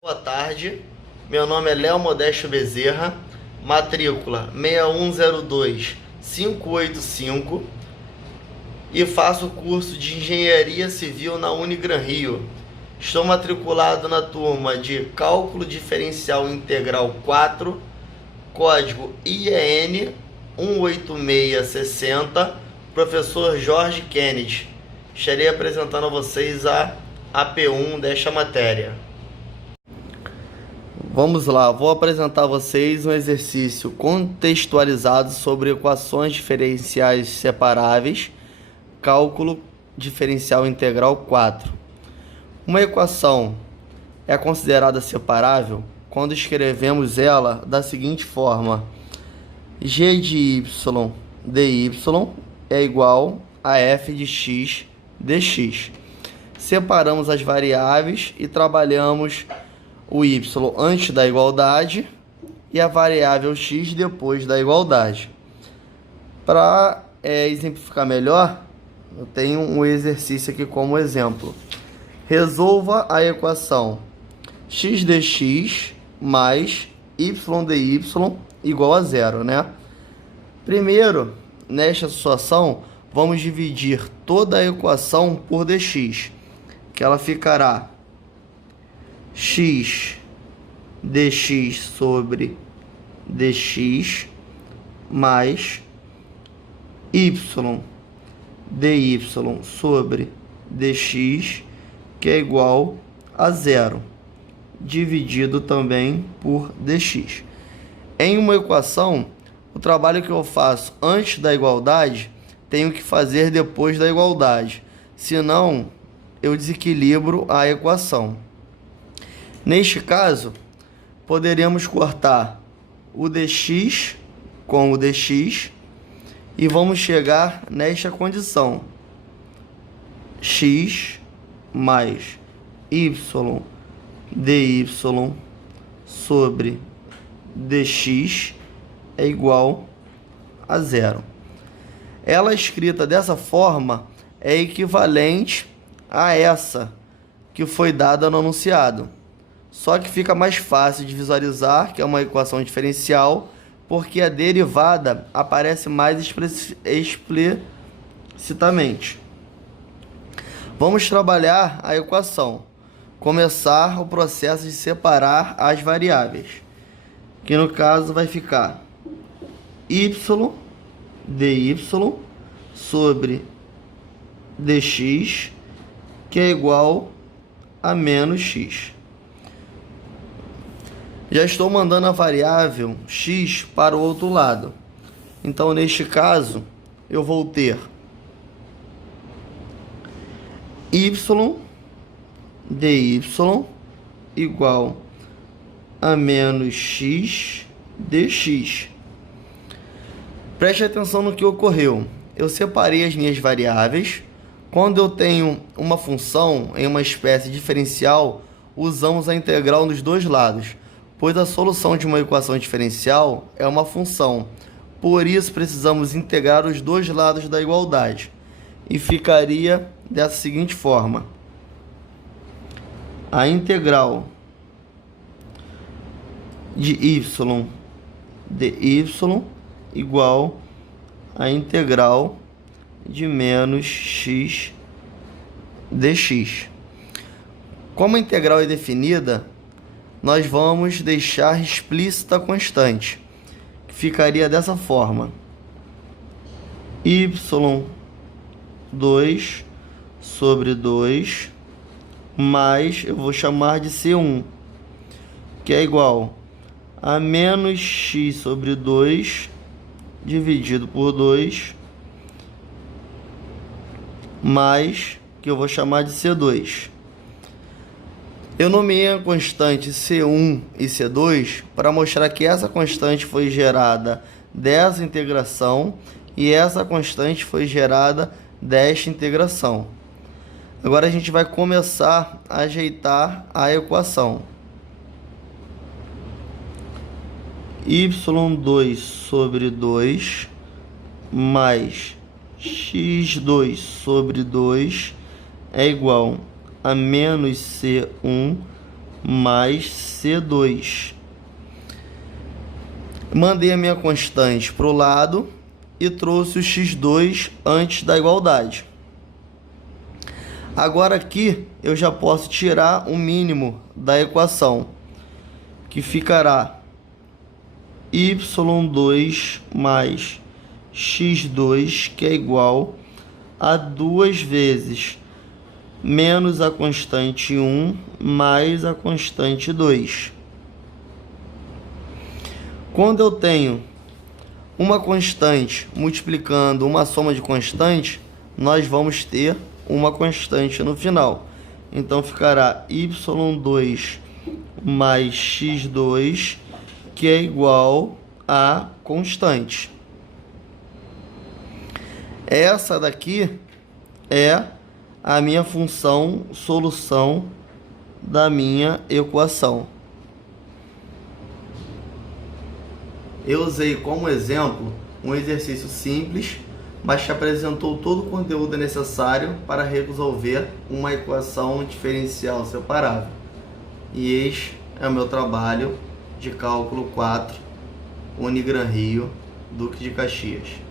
Boa tarde, meu nome é Léo Modesto Bezerra, matrícula 6102-585 e faço o curso de Engenharia Civil na Unigran Rio. Estou matriculado na turma de Cálculo Diferencial Integral 4, código IEN 18660, professor Jorge Kennedy. Estarei apresentando a vocês a AP1 desta matéria. Vamos lá, vou apresentar a vocês um exercício contextualizado sobre equações diferenciais separáveis, cálculo diferencial integral 4. Uma equação é considerada separável quando escrevemos ela da seguinte forma: g de y dy é igual a f de x dx. Separamos as variáveis e trabalhamos o y antes da igualdade e a variável x depois da igualdade. Para exemplificar melhor, eu tenho um exercício aqui como exemplo. Resolva a equação x dx mais y dy igual a zero, né? Primeiro, nesta situação, vamos dividir toda a equação por dx, que ela ficará x dx sobre dx mais y dy sobre dx, que é igual a zero, dividido também por dx. Em uma equação, o trabalho que eu faço antes da igualdade, tenho que fazer depois da igualdade, senão eu desequilibro a equação. Neste caso, poderemos cortar o dx com o dx e vamos chegar nesta condição: x mais y dy sobre dx é igual a zero. Ela escrita dessa forma é equivalente a essa que foi dada no enunciado. Só que fica mais fácil de visualizar que é uma equação diferencial, porque a derivada aparece mais explicitamente. Vamos trabalhar a equação. Começar o processo de separar as variáveis, que no caso vai ficar y dy sobre dx, que é igual a menos x. Já estou mandando a variável x para o outro lado. Então, neste caso, eu vou ter y dy igual a menos x dx. Preste atenção no que ocorreu. Eu separei as minhas variáveis. Quando eu tenho uma função em uma espécie diferencial, usamos a integral nos dois lados, pois a solução de uma equação diferencial é uma função. Por isso, precisamos integrar os dois lados da igualdade. E ficaria dessa seguinte forma: a integral de y dy igual a integral de menos x dx. Como a integral é definida, nós vamos deixar explícita a constante, que ficaria dessa forma: y2 sobre 2 mais, eu vou chamar de C1, que é igual a menos x sobre 2 dividido por 2 mais, que eu vou chamar de C2. Eu nomeei a constante C1 e C2 para mostrar que essa constante foi gerada dessa integração e essa constante foi gerada desta integração. Agora a gente vai começar a ajeitar a equação. y2 sobre 2 mais x2 sobre 2 é igual a menos C1 mais C2. Mandei a minha constante para o lado e trouxe o x2 antes da igualdade. Agora aqui eu já posso tirar o mínimo da equação, que ficará y2 mais x2, que é igual a 2 vezes menos a constante 1 mais a constante 2. Quando eu tenho uma constante multiplicando uma soma de constantes, nós vamos ter uma constante no final. Então ficará y2 mais x2, que é igual a constante. Essa daqui é a minha função solução da minha equação. Eu usei como exemplo um exercício simples, mas que apresentou todo o conteúdo necessário para resolver uma equação diferencial separável. E este é o meu trabalho de cálculo 4, Unigran Rio, Duque de Caxias.